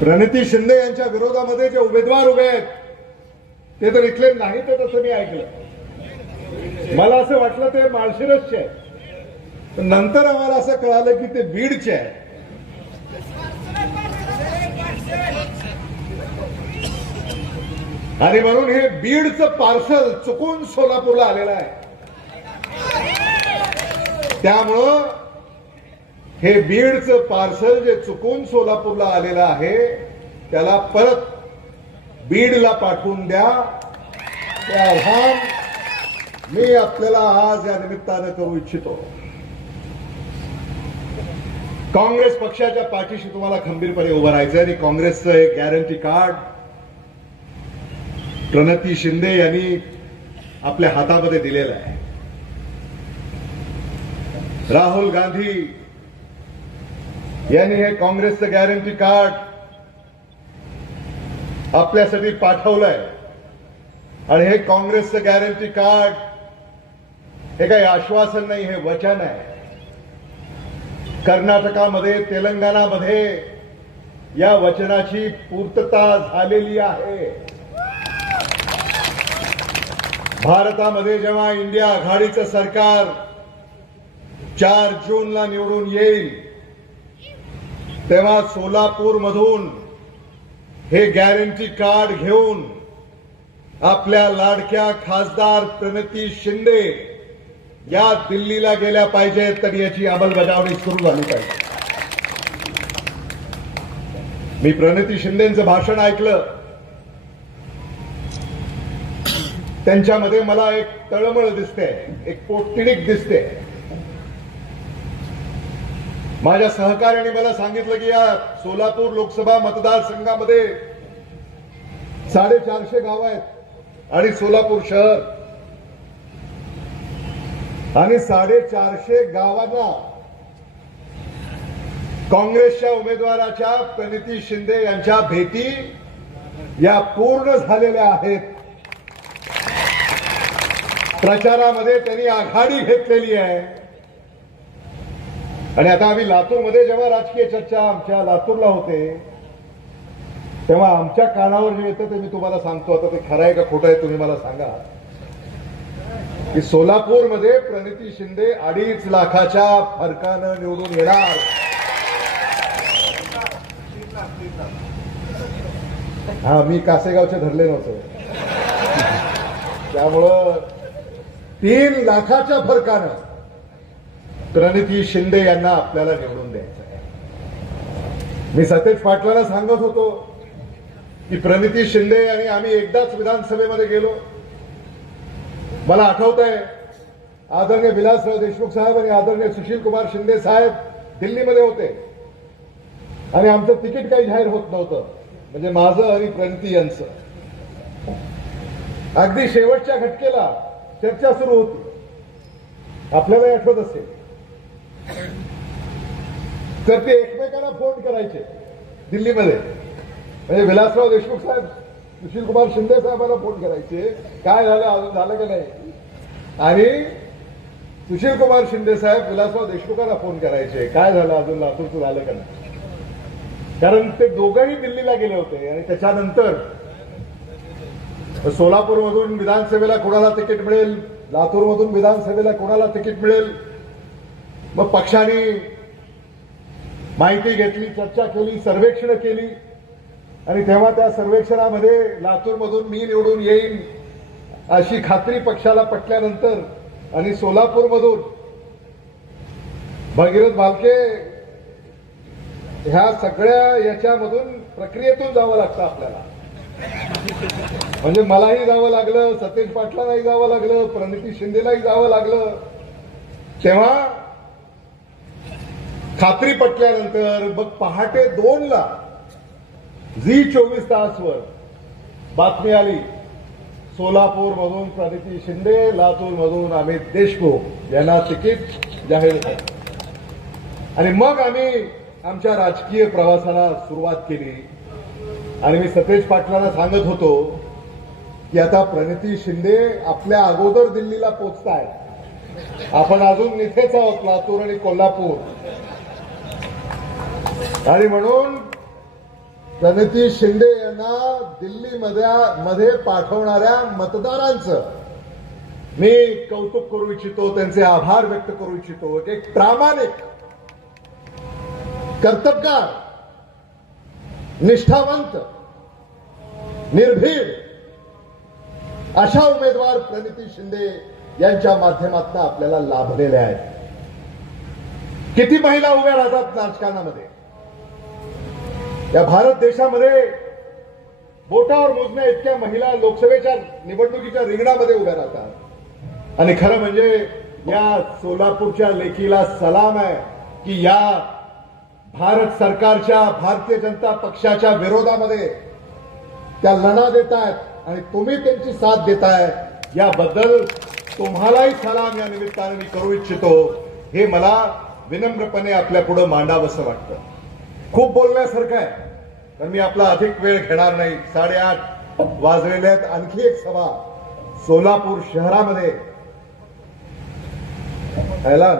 प्रणिती शिंदे यांच्या विरोधामध्ये जे उमेदवार उभे आहेत ते तर इथले नाही, तर तसं मी ऐकलं. मला असं वाटलं ते माळशिरसचे आहे, नंतर आम्हाला असं कळालं की ते बीडचे आहे. आणि म्हणून हे बीडचं पार्सल चुकून सोलापूरला आलेलं आहे. त्यामुळं हे बीडचं पार्सल जे चुकून सोलापूरला आलेलं आहे त्याला परत बीडला पाठवून द्या. ते आव्हान मी आपल्याला आज या निमित्तानं करू इच्छितो. काँग्रेस पक्षाच्या पाठीशी तुम्हाला खंबीरपणे उभं राहायचं आणि काँग्रेसचं एक गॅरंटी कार्ड प्रणिती शिंदे यांनी आपल्या हातामध्ये दिलेलं आहे. राहुल गांधी यांनी हे काँग्रेसचं गॅरंटी कार्ड आपल्यासाठी पाठवलंय. आणि हे काँग्रेसचं गॅरंटी कार्ड हे काही आश्वासन नाही, हे वचन आहे. कर्नाटकामध्ये, तेलंगणामध्ये या वचनाची पूर्तता झालेली आहे. भारतामध्ये जेव्हा इंडिया आघाडीचं सरकार 4 जूनला निवडून येईल तेव्हा सोलापूरमधून हे गॅरंटी कार्ड घेऊन आपल्या लाडक्या खासदार प्रणिती शिंदे या दिल्लीला गेल्या पाहिजेत, तर याची अंमलबजावणी सुरू झाली पाहिजे. मी प्रणिती शिंदेचं भाषण ऐकलं. त्यांच्यामध्ये मला एक तळमळ दिसते, एक पोटतिडीक दिसते. माझ्या सहकार्याने मला सांगितलं की या सोलापूर लोकसभा मतदारसंघामध्ये 450 गावं आहेत आणि सोलापूर शहर, आणि 450 गावांना काँग्रेसच्या उमेदवाराच्या प्रणिती शिंदे यांच्या भेटी या पूर्ण झालेल्या आहेत. प्रचारामध्ये त्यांनी आघाडी घेतलेली आहे. आणि आता आम्ही लातूरमध्ये जेव्हा राजकीय चर्चा आमच्या लातूरला होते तेव्हा आमच्या कानावर जे येतं ते मी तुम्हाला सांगतो. आता ते खरं आहे का खोटं आहे तुम्ही मला सांगा. की सोलापूरमध्ये प्रणिती शिंदे 2.5 लाखाच्या फरकानं निवडून येणार. हा, मी कासेगावचे धरले नव्हते, त्यामुळं 3 लाखाच्या फरकानं प्रणिती शिंदे यांना आपल्याला निवडून द्यायचं आहे. मी सतेज पाटलांना सांगत होतो की प्रणिती शिंदे आणि आम्ही एकदाच विधानसभेमध्ये गेलो. मला आठवत आहे आदरणीय विलासराव देशमुख साहेब आणि आदरणीय सुशील कुमार शिंदे साहेब दिल्लीमध्ये होते आणि आमचं तिकीट काही जाहीर होत नव्हतं, म्हणजे माझं आणि प्रणिती यांचं. अगदी शेवटच्या घटकेला चर्चा सुरू होती, आपल्याला आठवत असेल. तर ते एकमेकांना फोन करायचे दिल्लीमध्ये, म्हणजे विलासराव देशमुख साहेब सुशील कुमार शिंदे साहेबांना फोन करायचे, काय झालं, अजून झालं का नाही. आणि सुशील कुमार शिंदे साहेब विलासराव देशमुखांना फोन करायचे, काय झालं, अजून लातूरचं झालं का नाही. कारण ते दोघंही दिल्लीला गेले होते. आणि त्याच्यानंतर सोलापूरमधून विधानसभेला कोणाला तिकीट मिळेल, लातूरमधून विधानसभेला कोणाला तिकीट मिळेल. मग पक्षाने माहिती घेतली, चर्चा केली, सर्वेक्षण केली. आणि तेव्हा त्या सर्वेक्षणामध्ये लातूरमधून मी निवडून येईन अशी खात्री पक्षाला पटल्यानंतर आणि सोलापूरमधून भगीरथ भालके ह्या सगळ्या याच्यामधून प्रक्रियेतून जावं लागतं आपल्याला. म्हणजे मलाही जावं लागलं, सतेज पाटलांनाही जावं लागलं, प्रणिती शिंदेलाही जावं लागलं. तेव्हा खात्री पटल्यानंतर मग पहाटे 2ला झी 24 तासवर बातमी आली, सोलापूरमधून प्रणिती शिंदे, लातूरमधून अमित देशमुख यांना तिकीट जाहीर झालं. आणि मग आम्ही आमच्या राजकीय प्रवासाला सुरुवात केली. आणि मी सतेज पाटलांना सांगत होतो की आता प्रणिती शिंदे आपल्या अगोदर दिल्लीला पोहोचताय, आपण अजून इथेच आहोत, लातूर आणि कोल्हापूर. आणि म्हणून प्रणिती शिंदे यांना दिल्लीमध्ये पाठवणाऱ्या मतदारांचं मी कौतुक करू इच्छितो, त्यांचे आभार व्यक्त करू इच्छितो. एक प्रामाणिक, कर्तबगार, निष्ठावंत, निर्भीड अशा उमेदवार प्रणिती शिंदे यांच्या माध्यमातून आपल्याला लाभलेले आहेत. किती महिला उभ्या राहतात राजकारणामध्ये? या भारत देशामध्ये बोटावर मोजण्या इतक्या महिला लोकसभेच्या निवडणुकीच्या रिंगणामध्ये उभ्या राहतात. आणि खरं म्हणजे या सोलापूरच्या लेकीला सलाम आहे की या भारत सरकारच्या, भारतीय जनता पक्षाच्या विरोधामध्ये त्या लढा देत आहेत आणि तुम्ही त्यांची साथ देताय. याबद्दल तुम्हालाही सलाम या निमित्ताने मी करू इच्छितो. हे मला विनम्रपणे आपल्या पुढे मांडावंसं वाटतं. खूप बोलण्यासारखं आहे, पण मी आपला अधिक वेळ घेणार नाही. 8:30 वाजलेले आहेत. आणखी एक सभा सोलापूर शहरामध्ये ऐलान